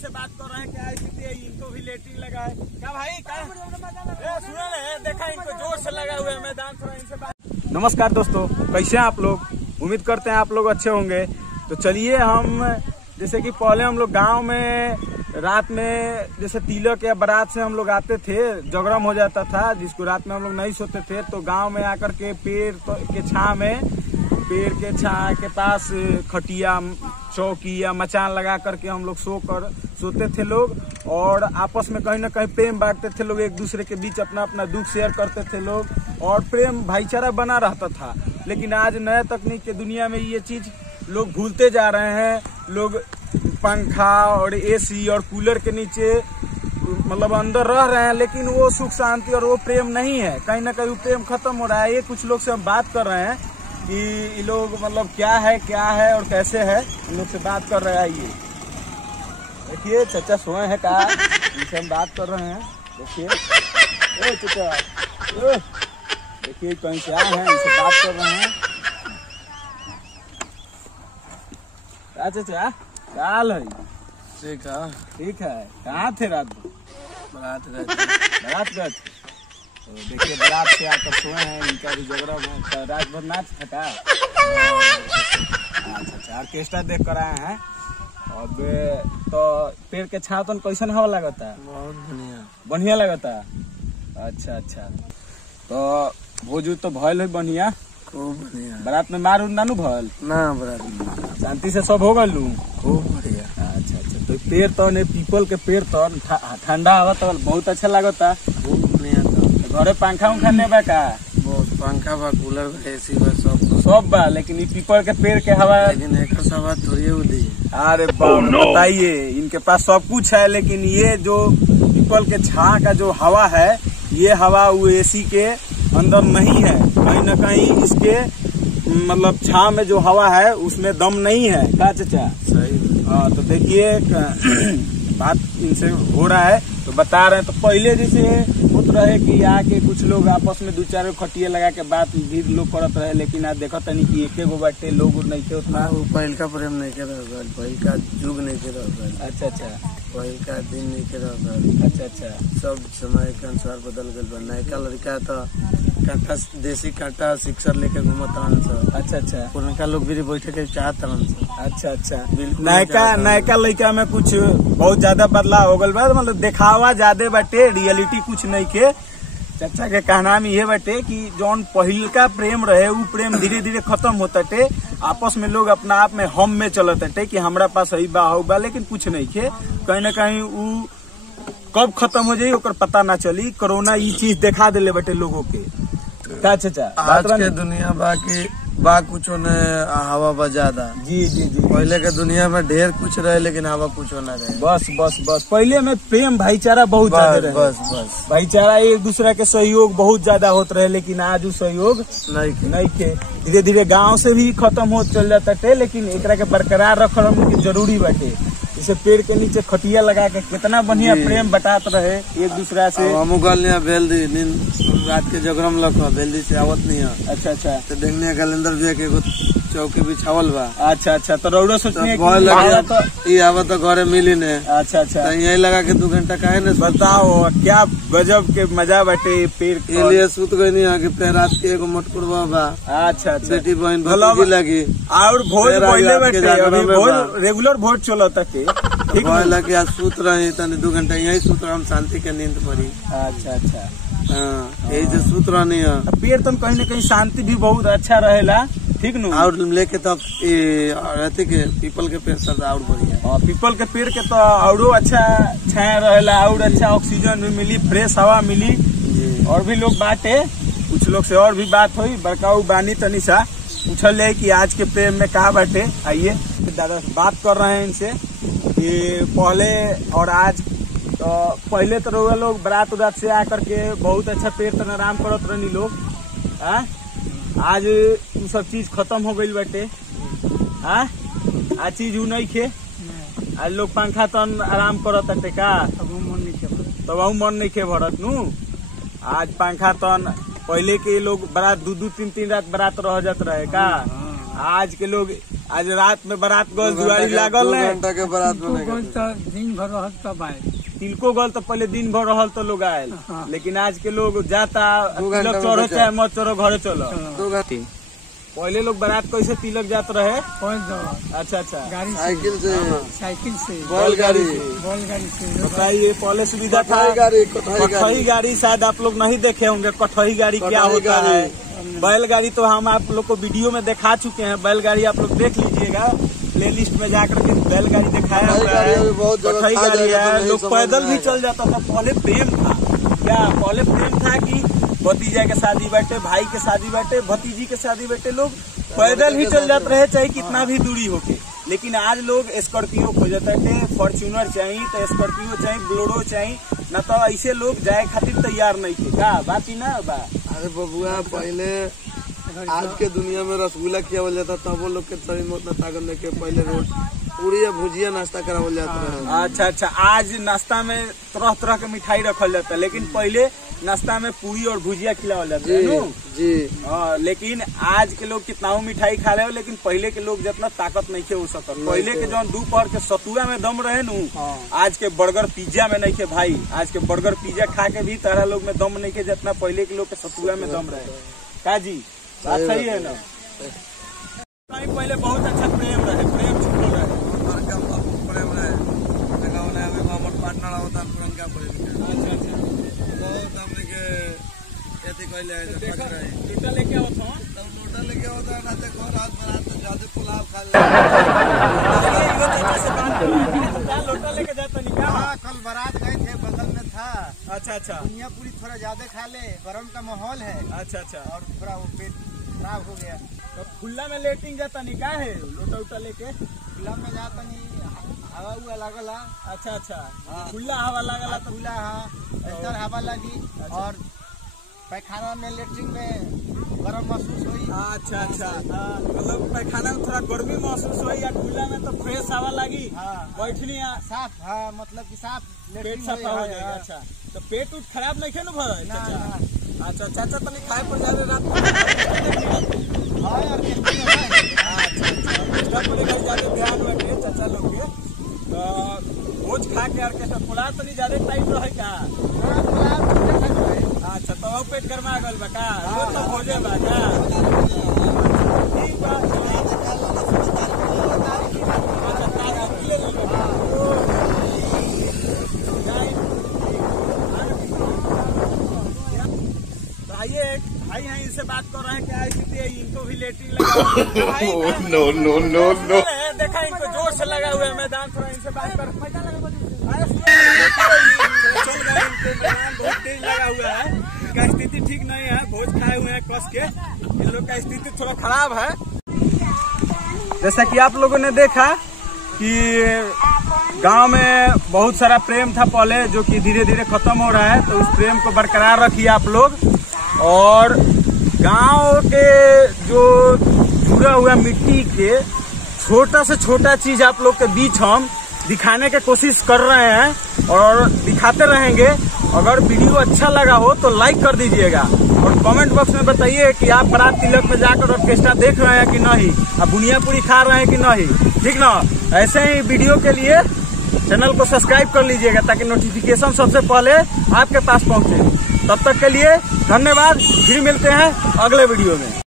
से बात कर रहे हैं, क्या स्थिति है, इनको भी लेटरिन लगा है क्या भाई? सुना ना, देखा इनको जोर से लगा हुआ है मैदान, थोड़ा इनसे बात। नमस्कार दोस्तों, कैसे हैं आप लोग? उम्मीद करते हैं आप लोग अच्छे होंगे। तो चलिए हम जैसे कि पहले हम लोग गांव में रात में जैसे तिलक या बारात से हम लोग आते थे, जागरण हो जाता था जिसको रात में हम लोग नहीं सोते थे, तो गांव में आकर के पेड़ के छां में, पेड़ के छां के पास खटिया चौकी या मचान लगा करके हम लोग सोते थे लोग, और आपस में कहीं ना कहीं प्रेम बांटते थे लोग, एक दूसरे के बीच अपना अपना दुख शेयर करते थे लोग, और प्रेम भाईचारा बना रहता था। लेकिन आज नए तकनीक के दुनिया में ये चीज लोग भूलते जा रहे हैं। लोग पंखा और एसी और कूलर के नीचे मतलब अंदर रह रहे हैं, लेकिन वो सुख शांति और वो प्रेम नहीं है। कहीं ना कहीं वो प्रेम खत्म हो रहा है। ये कुछ लोग से हम बात कर रहे हैं कि ये लोग मतलब क्या है और कैसे है, इन लोग से बात कर रहे हैं। ये देखिए चाचा सोए हैं का, इनसे हम बात कर रहे हैं। देखिए चाचा, देखिए कहीं से आए हैं, इनसे बात कर रहे हैं। चाचा क्या हाल है? ठीक है। कहाँ थे रात में? बारात गए थे। तो देखिए बारात से आकर सोए हैं, इनका भी जागरण रात भर नाच था। अच्छा, ऑर्केस्ट्रा देख कर आए हैं। अब तो पेड़ के छाव तो कैसन हवा लगता है? बहुत बढ़िया लगता। अच्छा, तो भोज तो भयल है बढ़िया, खूब बढ़िया। बारात में मार नानू भयल ना, बारात शांति से सब हो गल। खूब बढ़िया। अच्छा, तो पेड़ तो ने पीपल के पेड़ तो ठंडा हवा तो बहुत अच्छा लगता। खूब बढ़िया। तो घरे पंखा उंखा ने बा का? बहुत पंखा बा, कूलर बा, एसी बा, सब बा, लेकिन ये पीपल के पेड़ के हवा, लेकिन एक हवा थोड़ी उदी। अरे बताइए, इनके पास सब कुछ है, लेकिन ये जो पीपल के छां का जो हवा है, ये हवा वो एसी के अंदर नहीं है। कहीं ना कहीं इसके मतलब छां में जो हवा है उसमें दम नहीं है। क्या चाचा? सही। हाँ, तो देखिए बात इनसे हो रहा है तो बता रहे हैं। तो पहले जैसे होत रहे कि आके कुछ लोग आपस में दो चार खटिया लगा के बात भी लोग करत रहे, लेकिन आज देखत नहीं कि एक गो बाटे लोग नहीं थे उतना। पहल का प्रेम नहीं के रह गए, पहल का युग नहीं के रह गए। अच्छा, पहल का दिन नहीं के रह गए। अच्छा, सब समय के अनुसार बदल गए। नयका लड़का तो कांटा, देसी कांटा सिक्सर लेके घूमत रहन। अच्छा, पुरनका लोग भी बैठे के चाहत रहन। अच्छा, नयका लड़का में कुछ बहुत ज्यादा बदलाव हो गल बा, मतलब दिखावा ज्यादा बाटे, रियलिटी कुछ नहीं के। चाचा के कहना में ये बाटे कि जौन पहिल का प्रेम रहे वो प्रेम धीरे धीरे खत्म होता टे। आपस में लोग अपना आप में हम में चलत टे कि हमरा पास है बा, लेकिन कुछ नहीं के। कहीं ना कहीं वो कब खत्म हो जाये ओकर पता ना चली। कोरोना ये चीज दिखा दिले बटे लोगों के। क्या चाचा? आज के दुनिया बाकी बा कुछ ने हवा बा ज्यादा। जी। पहले के दुनिया में ढेर कुछ रहे, लेकिन हवा कुछ ना रहे। बस पहले में प्रेम भाईचारा बहुत ज्यादा रहे। बस भाईचारा, एक दूसरे के सहयोग बहुत ज्यादा होते रहे, लेकिन आज वो सहयोग नहीं के। धीरे धीरे गांव से भी खत्म हो चल जाता थे, लेकिन एकरा के बरकरार रखना जरूरी बाटे। जैसे पेड़ के नीचे खटिया लगा के कितना बढ़िया प्रेम बटात रहे एक दूसरे से। हम गल भेल दी नींद रात के जगरम लख भेल दी से आवत नहीं है। अच्छा, तो देखने कैलेंडर भी एगो चौकी बिछावल बा। अच्छा, तो रौड़ो सोचनी आवा तो घरे मिली ने। अच्छा, तो यही लगा के 2 घंटा काहे न बताओ, क्या गजब के मजा बाटे पेड़ के लिए। सुत गई नहीं आगे पे रात के एगो मटकुरवा बा। अच्छा, बेटी बहन भतीजी लगी और भोज बोले बाटे। अभी भोज रेगुलर भोज चलता के ठीक लगे। आज सुत रही तनी 2 घंटा यही सुत रहा, हम शांति के नींद पड़ी। अच्छा, यही से सुत रहनी है। पेड़ तो कहीं न कहीं शांति भी बहुत अच्छा रहेला, ठीक न। और लेके तब रहते के पीपल के पेड़ सब और बढ़िया। पीपल के पेड़ के तो और अच्छा छाया रहेला, और अच्छा ऑक्सीजन भी मिली, फ्रेश हवा मिली। और भी लोग बाटे, कुछ लोग से और भी बात हुई। बड़काऊ बानी तनी सा पूछल जाए कि आज के प्रेम में कहा बाटे। आइए दादा बात कर रहे हैं इनसे कि पहले और आज। तो पहले तो लोग बारात उरात से आकर के बहुत अच्छा पेड़ तन आराम करत रहनी लोग। आज उ सब चीज खत्म हो गई बाटे। आज चीज उ नहीं खे। आज लोग पंखा तन आराम करत टे का, तब मन नहीं खे भरत नु। आज पंखा तन पहले के लोग बारात 2-2, 3-3 रात बारात रह जात रहे का। आज के लोग आज रात में बारात गल दुआरी लागल 2 घंटा के बारात में दिन भर रहल तब आए, तिलको गल तो पहले दिन भर रहल तो लोग आयल, लेकिन आज के लोग जाता 2 घंटा तिलक चढ़ो चाहे मत चढ़ो घरे चलो। 2 घंटे पहले लोग बारात कैसे तिलक जात रहे? अच्छा गाड़ी साइकिल से, साइकिल से, बैलगाड़ी से बताइए पहले सुविधा था कठही गाड़ी, शायद आप लोग नहीं देखे होंगे कठही गाड़ी क्या होता है। बैलगाड़ी तो हम आप लोग को वीडियो में दिखा चुके हैं, बैलगाड़ी आप लोग देख लीजिएगा प्ले लिस्ट में जाकर के बैलगाड़ी दिखाया हुआ है, कठही गाड़ी है। लोग पैदल भी चल जाता था। पहले प्रेम था क्या? पहले प्रेम था कि भतीजा के शादी बैठे, भाई के शादी बैठे, भतीजी के शादी बैठे, लोग पैदल ही चल जाते रहे चाहे कितना भी दूरी होके। लेकिन आज लोग स्कॉर्पियो खोजते थे, फॉर्च्यूनर चाहिए तो स्कॉर्पियो चाहिए, बोलेरो चाहिए, न तो ऐसे लोग जाए खातिर तैयार नहीं थे का बात ही ना बा। अरे बबुआ पहले आज के दुनिया में रसगुल्ला खियावल जाता तब वो लोग के शरीर में उतना ताकत नहीं के पहले रोज पूरी या भुजिया नाश्ता करावल जाता है। अच्छा, आज नाश्ता में तरह तरह के मिठाई रखल जाता है, लेकिन पहले नाश्ता में पूरी और भुजिया खिलावल जाता है जी। लेकिन आज के लोग कितना मिठाई खा रहे हो, लेकिन पहले के लोग जितना ताकत नहीं थे हो सकता। पहले के जो दोपहर के सतुआ में दम रहे नु, आज के बर्गर पिज्जा में नहीं थे भाई। आज के बर्गर पिज्जा खा के भी तरह लोग में दम नहीं के जितना पहले के लोग के सतुआ में दम रहे का जी। बात सही है ना? पहले बहुत अच्छा प्रेम रहे, प्रेम छुटो रहे, प्रेम रहे पार्टनर होता पुरनका बहुत हमने के एथी कहले लोटा लेके आवत हो, लोटा लेके होता है ना देखो रात बरात तो ज्यादा पुलाव खा ले। लोटा लेके जाता नहीं क्या? कल बारात गए थे, बगल में था। अच्छा दुनिया पूरी थोड़ा ज्यादा खा ले, गरम का माहौल है। अच्छा और थोड़ा वो पेट खराब हो गया। तो खुला में लेटिंग जाता नहीं क्या है? लोटा उटा लेके खुला में जाता नहीं, हवा हुआ लागला। अच्छा खुला हवा लागला तो खुला, हाँ ऐसा हवा लगी। और पैखाना में लेटरिन में गरम महसूस हुई। अच्छा मतलब पैखाना में थोड़ा गर्मी महसूस हुई या खुला में तो फ्रेश हवा लगी। बैठनी साफ, हाँ मतलब कि साफ पेट साफ हो जाएगा। अच्छा तो पेट उठ खराब नहीं खे ना? अच्छा चाचा तनी खाए पर जावे रात में जाके ध्यान रखे चाचा लोग के। भोज खा के ऑर्केस्ट्रा पुलाव तनी ज्यादा टाइट रहे का? अच्छा तो पेट गरमा गल बा का? तो भोजे बा का? ठीक बा। अच्छा तारीख ले लो। भाई हैं इनसे बात कर रहे हैं क्या स्थिति है? इनको भी लेटरिन लगा नो देखा इनको जोर से लगा हुआ है मैदान। थोड़ा इनसे बात कर, चल गए इनको मैदान बहुत तेज लगा हुआ है। इनका स्थिति ठीक नहीं है, भोज खाए हुए हैं कस के, इन लोग का स्थिति थोड़ा खराब है। जैसा कि आप लोगों ने देखा कि गांव में बहुत सारा प्रेम था पहले, जो कि धीरे धीरे खत्म हो रहा है। तो उस प्रेम को बरकरार रखिए आप लोग। और गांव के जो जुड़ा हुआ मिट्टी के छोटा से छोटा चीज आप लोग के बीच हम दिखाने की कोशिश कर रहे हैं और दिखाते रहेंगे। अगर वीडियो अच्छा लगा हो तो लाइक कर दीजिएगा और कमेंट बॉक्स में बताइए कि आप बारात तिलक में जाकर ऑर्केस्ट्रा देख रहे हैं कि नहीं, आप बुनिया पूरी खा रहे हैं कि नहीं, ठीक ना? ऐसे ही वीडियो के लिए चैनल को सब्सक्राइब कर लीजिएगा ताकि नोटिफिकेशन सबसे पहले आपके पास पहुंचे। तब तक के लिए धन्यवाद, फिर मिलते हैं अगले वीडियो में।